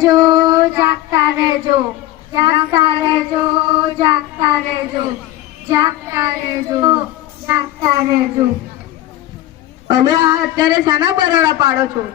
રહેજો, જાગતા રહેજો, જાગતા રહેજો, જાગતા રહેજો, જાગતા રહેજો, જાગતા રહેજો. અને આ અત્યારે શાના બરાડા પાડો છો?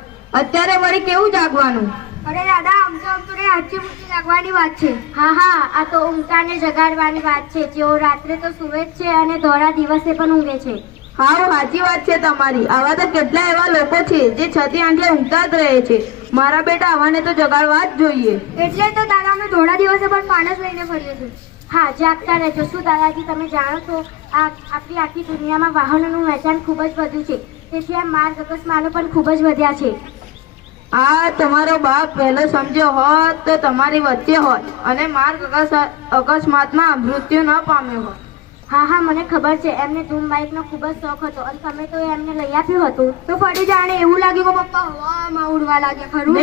અત્યારે વળી કેવું જાગવાનું? અરે દાદા, આમ તો આછી મૂકી જાગવાની વાત છે. હા હા, આ તો ઊંઘતાને જગાડવાની વાત છે. જેઓ રાત્રે તો સૂવે જ છે અને ધોળા દિવસે પણ ઊંઘે છે. હા, સાચી વાત છે તમારી. આવા તો કેટલા એવા લોકો છે જે છતી આંખે ઊંઘતા જ રહે છે. મારા બેટા આવાને તો જગાડવા જ જોઈએ. એટલે તો દાદા અમે ધોળા દિવસે પણ ફાનસ લઈને ફરીએ છીએ. હા, જાગતા રહેજો. શું દાદાજી તમે જાણો છો આપણી આખી દુનિયામાં વાહનોનું વેચાણ ખૂબ જ વધ્યું છે, તેથી આ માર્ગ અકસ્માતો પણ ખૂબ જ વધ્યા છે. આ તમારો બાપ પહેલો સમજ્યો હોત તો તમારી વચ્ચે હોત અને માર્ગ અકસ્માતમાં મૃત્યુ ન પામ્યો હોત. હા હા, મને ખબર છે. એમને ધૂમ બાઇકનો ખૂબ જ શોખ હતો અને તમે તો એમને લઈ આપ્યું હતું. તો ફરી જાણે એવું લાગ્યું કે પપ્પા હવામાં ઉડવા લાગ્યા. ખરું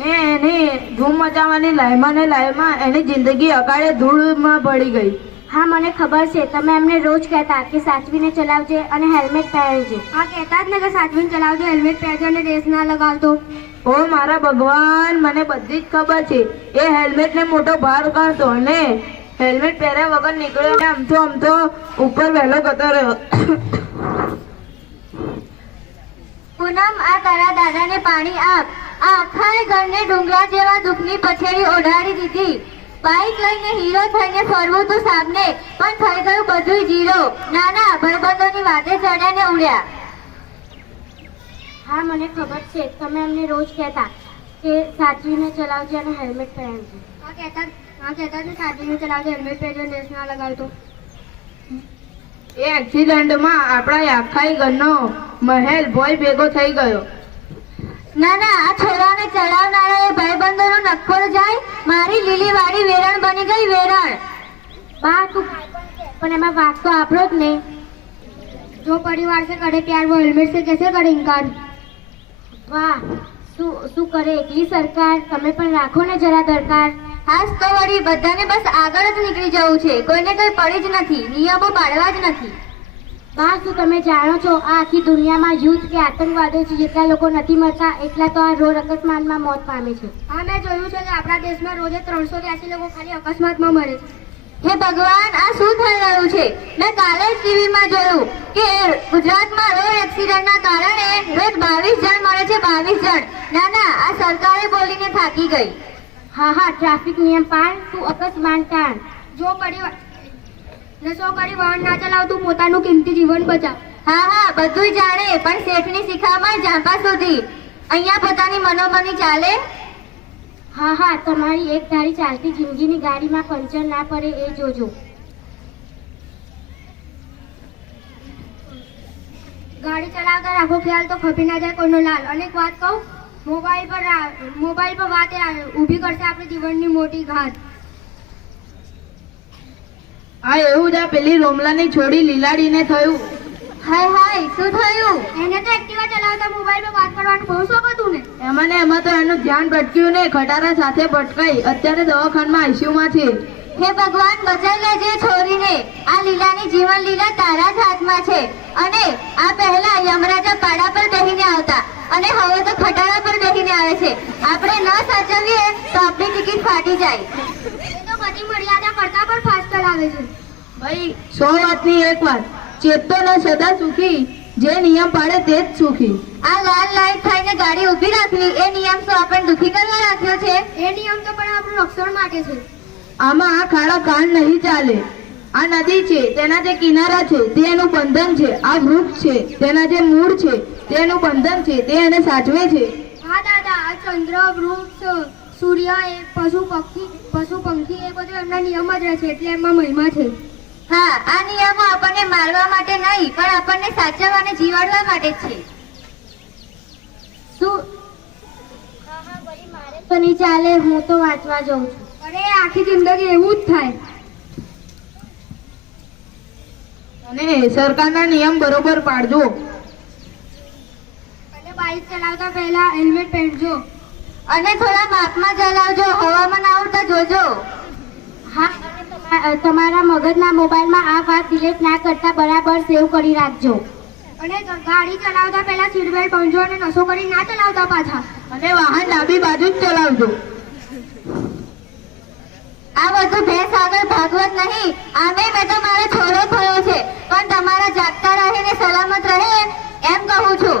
ને એની ધૂમ મચાવવાની લાઈમાં એની જિંદગી અકાળે ધૂળમાં પડી ગઈ. હા, મને ખબર છે. તમે એમને રોજ કહેતા કે સાચવીને ચલાવજે અને હેલ્મેટ પહેરજે. હા, કહેતા જ ને કે સાચવીને ચલાવજો, હેલ્મેટ પહેરજો અને રેસ ના લગાવતો. ઓ મારા ભગવાન, મને બધી જ ખબર છે. એ હેલ્મેટને મોટો ભાર કરતો અને હેલ્મેટ પહેર્યા વગર નીકળ્યો ને આમતો ઉપર વહેલો જતો રહ્યો. પૂનમ, આ તારા દાદાને પાણી આપ. આ આખા ઘરને ડુંગરા જેવા દુઃખની પછેડી ઓઢાડી દીધી. બાઈક લઈને હીરો થઈને ફરવું તું સામને, પણ થઈ ગયું બધું જીરો. નાના ભાઈબંધોની વાતે ચડ્યા ને ઉડ્યા. હા, મને ખબર છે. તમે એમને રોજ કહેતા કે સાચવીને ચલાવજે અને હેલ્મેટ પહેરજે. હા, કહેતા ને સાચવીને ચલાવજે, હેલ્મેટ પહેરજો, રેસ ના લગાવતો. એ એક્સિડન્ટમાં આપણા આખાઈ ઘરનો મહેલ ભોય ભેગો થઈ ગયો. ના ના, આ છોરાને ચડાવનારા એ ભાઈબંધોનો નખો જાય. મારી લીલી વાળી વેરણ બની ગઈ, વેરણ. બા તું પણ એમાં વાક તો આપણો જ નહીં. જો પરિવાર से करे प्यार वो हेलमेट से कैसे करे इनकार. વાહ, શું કરે એકલી સરકાર. તમે પણ રાખો ને જરા દરકાર. હાસ તો વળી બધાને બસ આગળ જ નીકળી જવું છે, કોઈને કઈ પડી જ નથી, નિયમો પાડવા જ નથી. બા, શું તમે જાણો છો આ આખી દુનિયામાં યુદ્ધ કે આતંકવાદોથી જેટલા લોકો નથી મરતા એટલા તો આ રોડ અકસ્માતમાં મોત પામે છે. હા, મેં જોયું છે કે આપણા દેશમાં રોજે 383 લોકો ખાલી અકસ્માતમાં મરે છે. હે ભગવાન, આ શું થઈ રહ્યું છે? મેં કાલે જ ટીવીમાં જોયું કે ગુજરાતમાં રોડ એક્સિડન્ટના કારણે રોજ 22 જણ મરે છે, 22 જણ. ના ના, આ સરકારે બોલીને થાકી ગઈ. હા હા, ટ્રાફિક નિયમ પાળ, તું અકસ્માત ટાળ. જો પરિવાર નશો કરી વાહન ના ચલાવતું, પોતાનું કિંમતી જીવન બચાવ. હા હા, બધું જાણે, પણ શેઠની શિખામણ જાંપા સુધી. અહીંયા પોતાની મનોમની ચાલે. હા હા, તમારી એક ધારી ચાલતી જિંદગીની ગાડીમાં પંચર ના પડે એ જોજો. ગાડી ચલાવતા રાખો ખ્યાલ, તો ખપી ના જાય કોઈનો લાલ. અને એક વાત કહું, મોબાઈલ પર વાત ઊભી કરશે આપણા જીવનની મોટી ઘાત. આ એવું જ આ પેલી રોમલાની છોડી લીલાડીને થયું. હાય હાય, શું થયું? એને તો એક્ટિવા ચલાવતા મોબાઈલ પર વાત કરવાનું બહુ શોખ હતું ને. એમાં તો એનું ધ્યાન ભટક્યું ને ખટારા સાથે ભટકાઈ. અત્યારે દવાખાનામાં આઈસીયુમાં છે. હે ભગવાન, બચાવી લેજે છોરીને. આ લીલાની જીવન લીલા તારા જ હાથમાં છે. અને આ પહેલા યમરાજા પાડા પર બેહીને આવતા અને હવે તો ખટારા પર બેહીને આવે છે. આપણે ન સાચવીએ તો આપણી ટિકિટ ફાટી જાય. એ તો બધી મર્યાદા કરતા પણ ફાસ્ટ ચલાવે છે. ભાઈ, 100 વાતની એક વાત, ચેતતો ન સદા સુખી, જે નિયમ પાડે તે જ સુખી. આ લાલ લાઈટ થઈને ગાડી ઊભી રાખવી એ નિયમ તો આપણને દુખી કરવા રાખ્યો છે. એ નિયમ તો પણ આપણું રક્ષણ માટે છે. આમાં આ ખાડા કાન નહીં ચાલે. આ નદી છે તેના જે કિનારા છે તેનું બંધન છે. આ વૃક્ષ છે તેના જે મૂળ છે તેનું બંધન છે, તે એને સાચવે છે. હા દાદા, આ ચંદ્ર, વૃક્ષ, સૂર્ય, એ પશુ પંખી એ બધું એમના નિયમ જ રહે છે, એટલે એમાં મહિમા છે. હા, આ નિયમો આપણને મારવા માટે નહીં પણ આપણને સાચવવા અને જીવાડવા માટે જ છે. શું? મારે તો નહીં ચાલે, હું તો વાંચવા જાઉં છું. અરે, આખી જિંદગી એવું જ થાય. અને સરકારના નિયમ બરોબર પાડજો. અને બાઇક ચલાવતા પહેલા હેલ્મેટ પહેરજો અને થોડા માપમાં ચલાવજો, હવામાં આવતા જોજો. હા, તમારા મગજના મોબાઈલમાં આ વાત ડિલીટ ના કરતા બરાબર સેવ કરી રાખજો. અને ગાડી ચલાવતા પહેલા સીટ બેલ્ટ બાંધજો અને નશો કરી ના ચલાવતા પાછા. અને વાહન ડાબી બાજુ જ ચલાવજો. આ બધું ભેંસ આગળ ભાગવત નહીં. આમે મેં તો મારો છોડો થયો છે, પણ તમારા જાગતા રહીને સલામત રહે એમ કહું છું.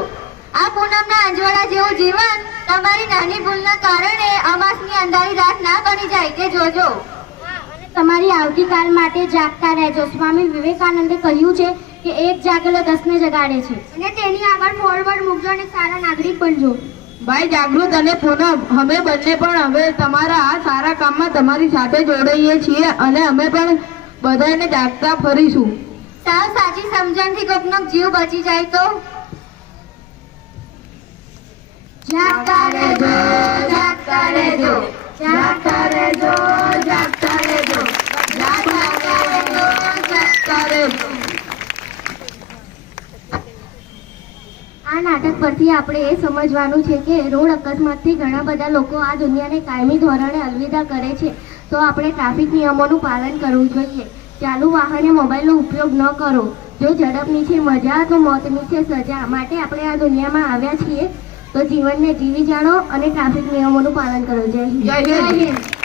આ પૂનમના અંજવાળા જેવું જીવન તમારી નાની ભૂલના કારણે અમાસની અંધારી રાત ના બની જાય તે જોજો. તમારી આવતીકાલ માટે જાગતા રહેજો. સ્વામી વિવેકાનંદે કહ્યું છે કે એક જાગેલો 10ને જગાડે છે. અને તેની આગળ ફોરવર્ડ મૂકજો અને સારા નાગરિક બનજો. ભાઈ જાગૃત અને પૂનમ, અમે બંને પણ હવે તમારા આ સારા કામમાં તમારી સાથે જોડાઈએ છીએ અને અમે પણ બધાને જાગતા ફરીશું. સાવ સાચી સમજણથી કોકનો જીવ બચી જાય તો જાગતા રહેજો, જાગતા રહેજો, જાગતા રહેજો, જાગતા રહેજો, જાગતા રહેજો, જાગતા રહેજો. આ નાટક પરથી આપણે એ સમજવાનું છે કે રોડ અકસ્માતથી ઘણા બધા લોકો આ દુનિયાને કાયમી ધોરણે અલવિદા કરે છે, તો આપણે ટ્રાફિક નિયમોનું પાલન કરવું જોઈએ. ચાલુ વાહને મોબાઈલનો ઉપયોગ ન કરો. જો ઝડપની છે મજા તો મોતની છે સજા. માટે આપણે આ દુનિયામાં આવ્યા છીએ તો જીવનને જીવી જાણો અને ટ્રાફિક નિયમોનું પાલન કરો. જય હિન્દ. જય હિન્દ.